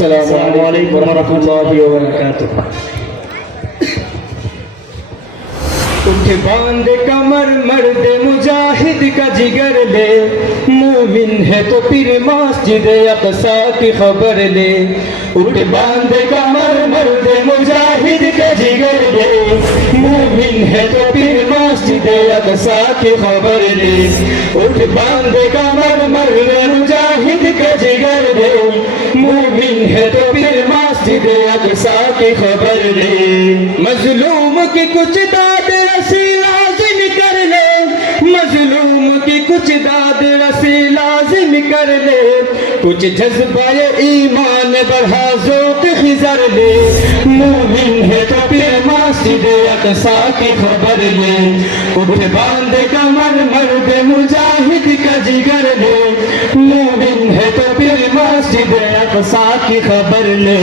السلام علیکم ورحمۃ اللہ وبرکاتہ۔ اٹھ باندھ کمر مرد مجاہد کا جگر لے، مومن ہے تو پھر مسجد اقصیٰ کی خبر لے۔ اٹھ باندھ کمر مرد مجاہد کا جگر لے، مومن ہے تو پھر مسجد اقصیٰ کی خبر لے۔ اٹھ باندھ کمر مرد مجاہد کا جگر لے، مومن ہے تو پھر مسجد اقصیٰ کی خبر لے۔ مظلوم کی کچھ داد رسی لازم کر لے، مظلوم کی کچھ داد رسی لازم کر لے۔ کچھ جذبہ ایمان بڑھا ذوق خضر لے، مومن ہے تو پھر مسجد اقصیٰ کی خبر لے۔ اٹھ باندھ کمر مرد مجاہد کا جگر لے، مومن ہے تو پھر مسجد اقصیٰ کی خبر لے۔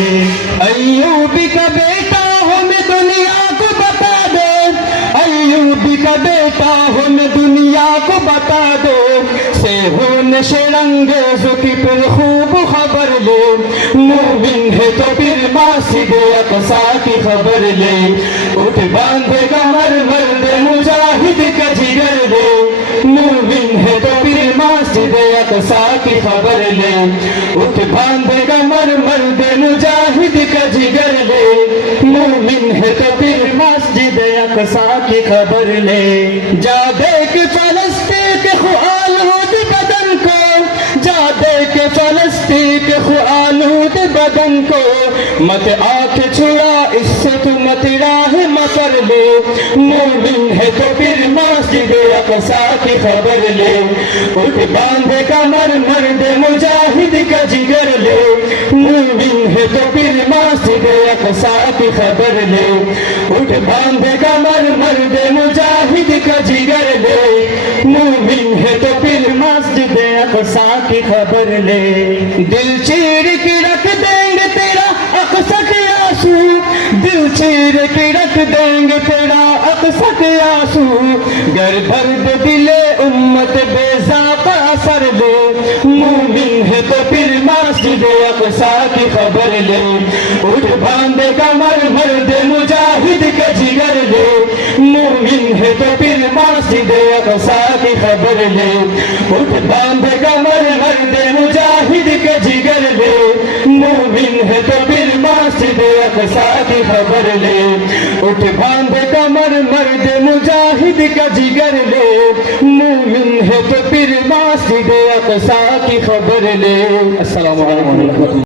ایوب کا بیٹا ہو میں دنیا کو بتا دے، ایوب کا بیٹا ہو میں دنیا کو بتا دو، سیہون شرنگیز کی پھر خوب خبر لے۔ مومن ہے تو پھر مسجد اقصیٰ کی خبر لے۔ اٹھ باندھ کمر مرد مجاہد کا جگر لے، مومن ہے تو پھر مسجد اقصیٰ کی خبر لے۔ اٹھ باندھ کمر مرد مجاہد کا جگر لے، مومن ہے تو پھر مسجد اقصیٰ کی خبر لے۔ جا دیکھ فلسطین کے خوآلود بدن کو، جا دیکھ فلسطین کے خوآلود بدن کو، مت آنکھ چھڑا اس سے تو مت راہ مکر لے۔ مومن ہے تو پھر مسجد اقصیٰ کی خبر لے۔ اٹھ باندھ کمر مرد مجاہد کا جگر لے، مومن ہے تو پھر مسجد اقصیٰ کی خبر لے۔ اٹھ باندھ کمر مرد مجاہد کا جگر لے، مومن ہے تو پھر مسجد اقصیٰ کی خبر لے۔ دل چیر کے رکھ دیں گے تیرا اقصیٰ کے آنسو، دل چیر کے رکھ دیں گے تیرا اقصیٰ کے آنسو، گر درد دل امت بے ذائقہ اثر لے۔ مومن ہے تو پھر مسجد اقصیٰ کی خبر لے۔ اٹھ باندھ کمر مرد مجاہد کا جگر لے، مومن ہے تو پھر مسجد اقصیٰ کی خبر لے۔ اٹھ باندھ کمر مرد مجاہد کا جگر لے، مومن ہے تو پھر مسجد اقصیٰ کی خبر لے۔ اٹھ باندھ کمر مرد مجاہد کا جگر لے، مومن ہے تو پھر مسجد اقصیٰ کی خبر لے۔ السلام علیکم۔